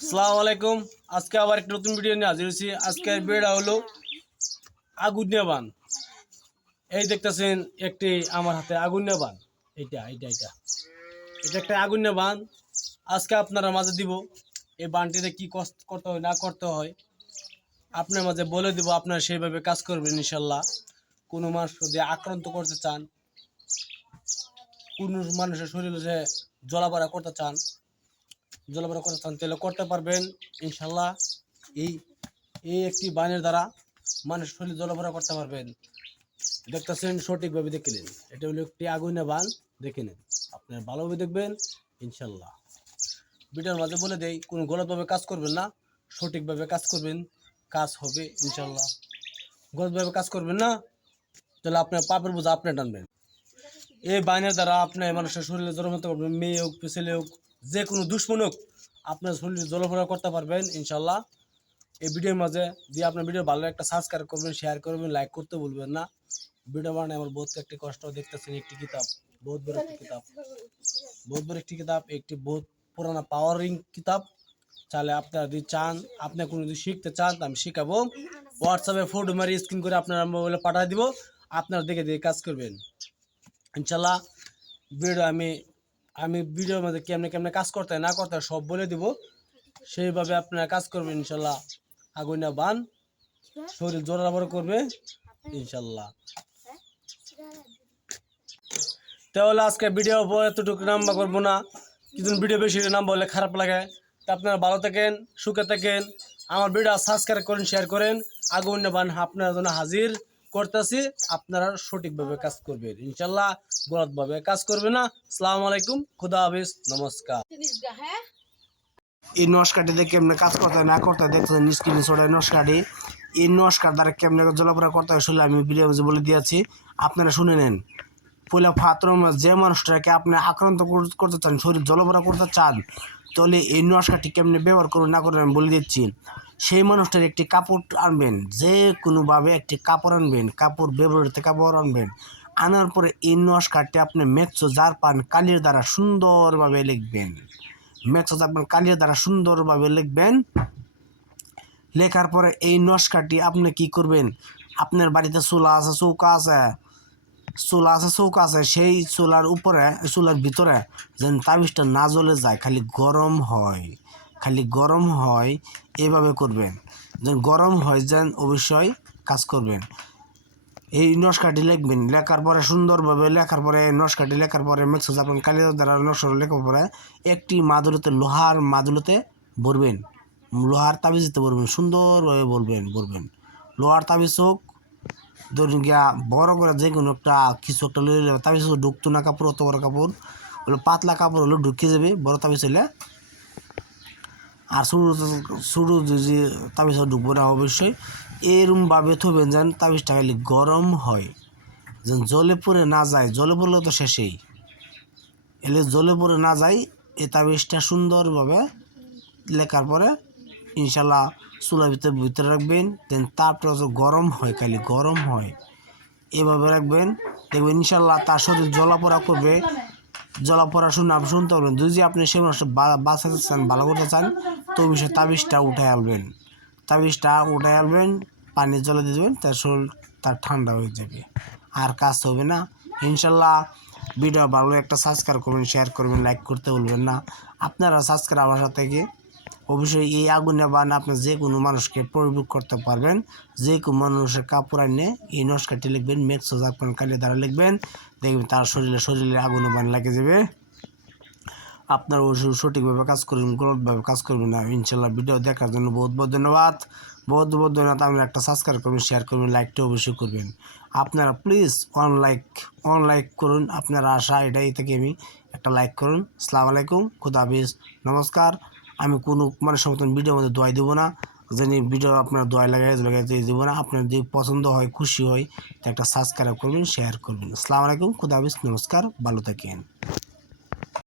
আসসালামু আলাইকুম আজকে আবার একটা নতুন ভিডিও নিয়ে হাজির হয়েছি। আজকে ভিডিওটা হলো আগুনিয়া বান। এই দেখতেছেন একটি আমার হাতে আগুনিয়া বান। এইটা এইটা এইটা। এটা একটা আগুনিয়া বান। আজকে আপনারা মাঝে দিব, এই বানটিতে কি কষ্ট করতে হয়, না করতে হয়, আপনার মাঝে বলে দিব, আপনারা সেইভাবে কাজ করবেন ইনশাল্লাহ। কোনো মানুষ যদি আক্রান্ত করতে চান, কোনো মানুষের শরীরে জলাপড়া করতে চান জলাপড়া করতে চান তাহলে করতে পারবেন ইনশাল্লাহ এই এই একটি বানের দ্বারা মানুষ শরীর জলাপড়া করতে পারবেন। দেখতেছেন সঠিকভাবে দেখে নিন। এটা হলো একটি আগুনে বান, দেখে নিন। আপনার ভালোভাবে দেখবেন ইনশাল্লাহ ভিডিওর মাঝে বলে দেই, কোনো গলতভাবে কাজ করবেন না, সঠিকভাবে কাজ করবেন, কাজ হবে ইনশাল্লাহ গলতভাবে কাজ করবেন না, তাহলে আপনার পাপের বোঝা আপনি টানবেন। এই বাইনের দ্বারা আপনার মানুষের শরীরে জলভরা করতে পারবেন, মেয়ে হোক ছেলে হোক যে কোনো দুশ্মন আপনার শরীরে জলভরা করতে পারবেন ইনশাল্লাহ এই ভিডিওর মাঝে দিয়ে আপনার ভিডিও ভালো একটা সাবস্ক্রাইব করবেন শেয়ার করবেন লাইক করতে ভুলবেন না। ভিডিও বানায় আমার বহুত একটি কষ্ট, দেখতেছেন একটি কিতাব, বহুত বড় একটি কিতাব। বহুত বড় একটি কিতাব, একটি বহুত পুরানা পাওয়ারিং কিতাব। চাইলে আপনারা যদি চান, আপনি কোনো যদি শিখতে চান, তো আমি শেখাবো। হোয়াটসঅ্যাপে ফটো মারি স্ক্রিন করে আপনার মোবাইলে পাঠিয়ে দিব। আপনারা দেখে দেখে কাজ করবেন। ইনশাল্লাহ ভিডিও আমি আমি ভিডিওর মধ্যে কেমনে কেমনে কাজ করতে না করতে সব বলে দিব। সেইভাবে আপনারা কাজ করবেন, ইনশাল্লাহ। আগুনা বান, শরীর জোরাবর করবে, ইনশাল্লাহ। তাহলে আজকে ভিডিও এতটুকু নাম্বার করব না। কিছু ভিডিও বেশি নাম বললে খারাপ লাগে। তা আপনারা ভালো থাকেন, সুখে থাকেন। আমার ভিডিও সাবস্ক্রাইব করেন শেয়ার করেন। আগুন বান, আপনার জন্য হাজির। করতেছি, আপনারা সঠিকভাবে কাজ করবেন। ইনশাল্লাহ গলতভাবে কাজ করবে না। সালাম আলাইকুম, খুদা হাফিজ, নমস্কার। এই নস্কাটি দিয়ে কেমনে কাজ করতে না করতে দেখছেন স্ক্রিনে ছোট নস্কাটি। এই নস্কার দ্বারা কেমনে জলাপড়া করতে হয় শুনে আমি ভিডিও বলে দিয়েছি। আপনারা শুনে নেন। পয়লা ফাত্রম যে মানুষটাকে আপনি আক্রান্ত করতে চান, শরীর জলপড়া করতে চান, তাহলে এই নস্কাটি কেমনি ব্যবহার করুন না করুন আমি বলে দিচ্ছি। সেই মানুষটার একটি কাপড় আনবেন, যে কোনোভাবে একটি কাপড় আনবেন, কাপড় ব্যবহৃত কাপড় আনবেন, আনার পরে এই নস্কারটি আপনি মেক্সো জার পান কালির দ্বারা সুন্দরভাবে লিখবেন। মেক্সো জার পান কালির দ্বারা সুন্দরভাবে লিখবেন। লেখার পরে এই নস্কারটি আপনি কি করবেন? আপনার বাড়িতে চুলা আছে, চৌকা আছে চুলা আছে, চৌকা আছে, সেই চুলার উপরে চুলার ভিতরে যেন তাবিজটা না জ্বলে যায়, খালি গরম হয়, খালি গরম হয়, এইভাবে করবেন। যেন গরম হয় যেন অবশ্যই কাজ করবেন। এই নস্কাটি লিখবেন, লেখার পরে সুন্দরভাবে লেখার পরে নস্কাটি লেখার পরে মেক্সো যাবেন, কালি দ্বারা নস্কর লেখার পরে একটি মাদুরিতে, লোহার মাদুরিতে ভরবেন, লোহার তাবিজতে ভরবেন, সুন্দরভাবে বলবেন বলবেন লোহার তাবিজ হোক ধরুন গিয়া বড় করে যে কোনো একটা কিছু একটা লইলে তাবিজ ঢুকতো না কাপড়, অত বড় কাপড়। হলো পাতলা কাপড় হলো ঢুকে যাবে, বড় তাবিজ হলে। আর শুরু শুরু যদি তাবিজ ঢুকবো না, অবশ্যই এরমভাবে থবেন যেন তাবিজটা খালি গরম হয়। যেন জলে পড়ে না যায়, জলে পড়লে তো শেষেই। এলে জলে পড়ে না যায় এই তাবিজটা সুন্দরভাবে লেখার পরে ইনশাল্লাহ চুলার ভিতরে ভিতরে রাখবেন। দেন তারপরে যত গরম হয় খালি গরম হয়, এভাবে রাখবেন। দেখবেন ইনশাল্লাহ তার শরীর জলাপড়া করবে। জলাপড়া শুনে আপনি শুনতে পারবেন, যদি আপনি সে মানুষটা বাঁচাতে চান, ভালো করতে চান, তো অবশ্যই তাবিজটা উঠে আনবেন। তাবিজটা উঠে আনবেন পানির জলে দিয়ে দেবেন, তার শরীর, তার ঠান্ডা হয়ে যাবে। আর কাজ হবে না। ইনশাল্লাহ ভিডিও ভালো একটা সাবস্ক্রাইব করবেন শেয়ার করবেন লাইক করতে বলবেন না। আপনারা সাবস্ক্রাইব আসা থেকে অবশ্যই এই আগুনে বান আপনি যে কোনো মানুষকে প্রয়োগ করতে পারবেন। যে কোনো মানুষের কাপড় আনে, এই নস্কাটি লিখবেন, মেক্সো জাপান কালি দ্বারা লিখবেন। দেখবেন তার শরীরে শরীরে আগুনে বান লাগে যাবে। আপনার অবশ্যই সঠিকভাবে কাজ করবেন গলতভাবে কাজ করবেন না। ইনশাল্লাহ ভিডিও দেখার জন্য বহুত বহুত ধন্যবাদ। বহুত বহুত ধন্যবাদ। আপনি একটা সাবস্ক্রাইব করবেন শেয়ার করবেন লাইকটা অবশ্যই করবেন। আপনারা প্লিজ অন লাইক করুন। আপনারা আশা এটাই থেকে আমি একটা লাইক করুন। আসসালামু আলাইকুম। খুদা হাফিজ। নমস্কার। আমি কোনো মানে সমর্থন ভিডিওর মধ্যে দোয়াই দেবো না। যেন ভিডিও আপনার দোয়াই লাগাই লাগাইতে দেবো না, আপনার যদি পছন্দ হয়, খুশি হয়, তো একটা সাবস্ক্রাইব করবেন শেয়ার করবেন। আসসালামু আলাইকুম খুদাবিস নমস্কার, ভালো থাকেন।